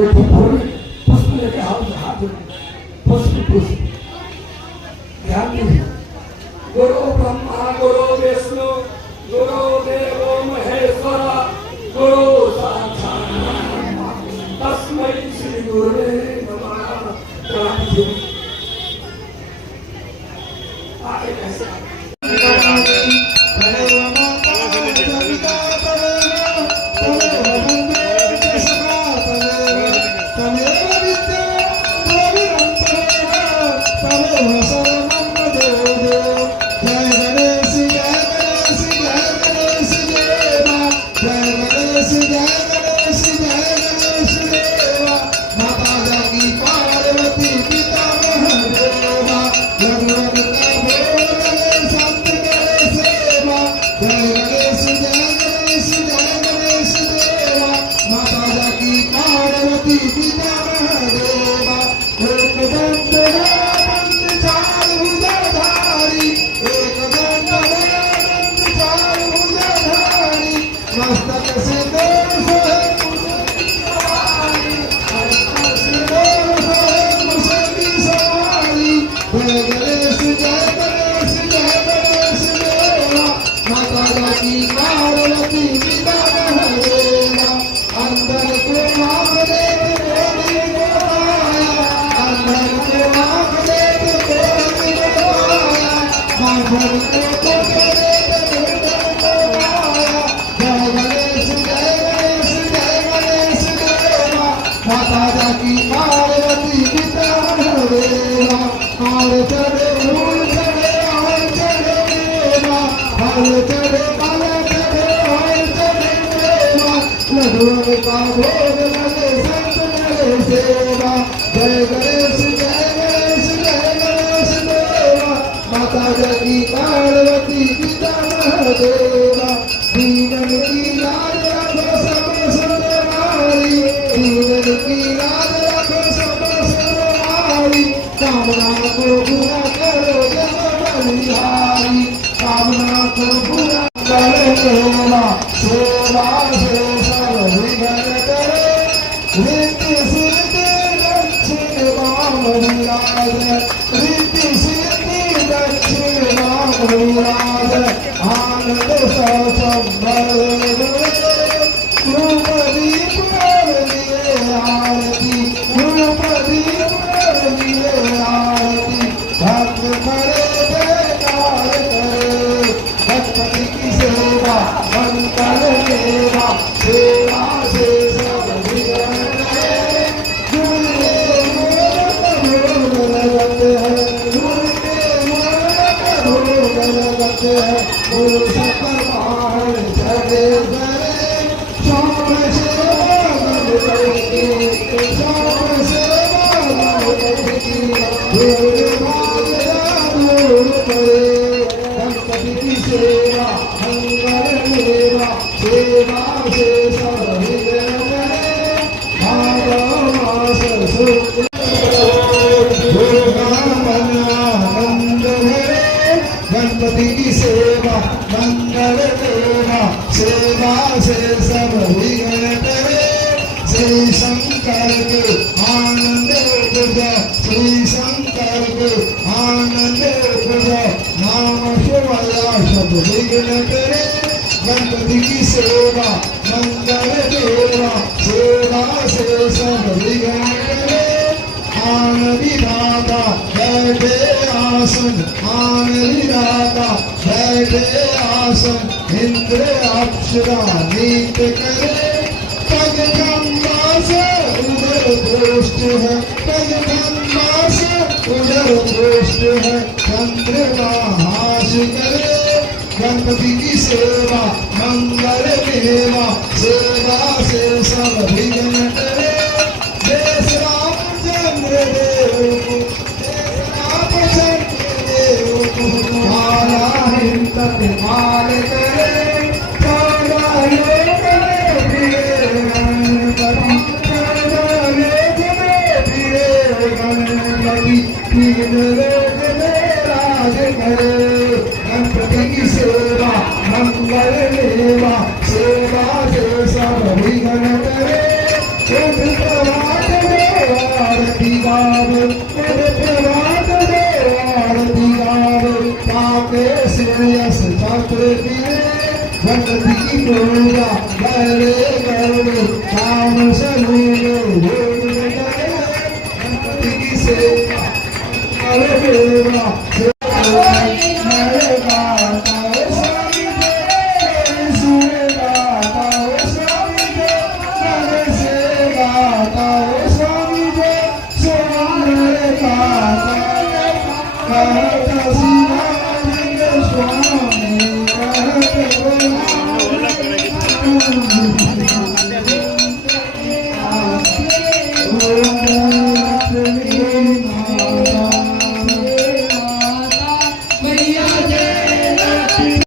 एक फूल पुष्प लेके हाथ पुष्प ध्यान दीजिए। गुरु ब्रह्मा गुरु विष्णु गुरु देवो महेश्वर गुरु साक्षात् परब्रह्म तस्मै श्री गुरुवे नमः। आगे कैसे गणपति की सेवा मंगल देवा सेवा से सब विघ्न करे। देश रामचंद्र देव को माला हिंदत माल करे। गणपति की सेवा मंगल देवा सेवा से सब विघ्न करे। आरती गावे मेरे प्रभात दे आरती गावे पाके श्रेयस छात्र दिए गणपति की पूजा करे गरबे काम सभी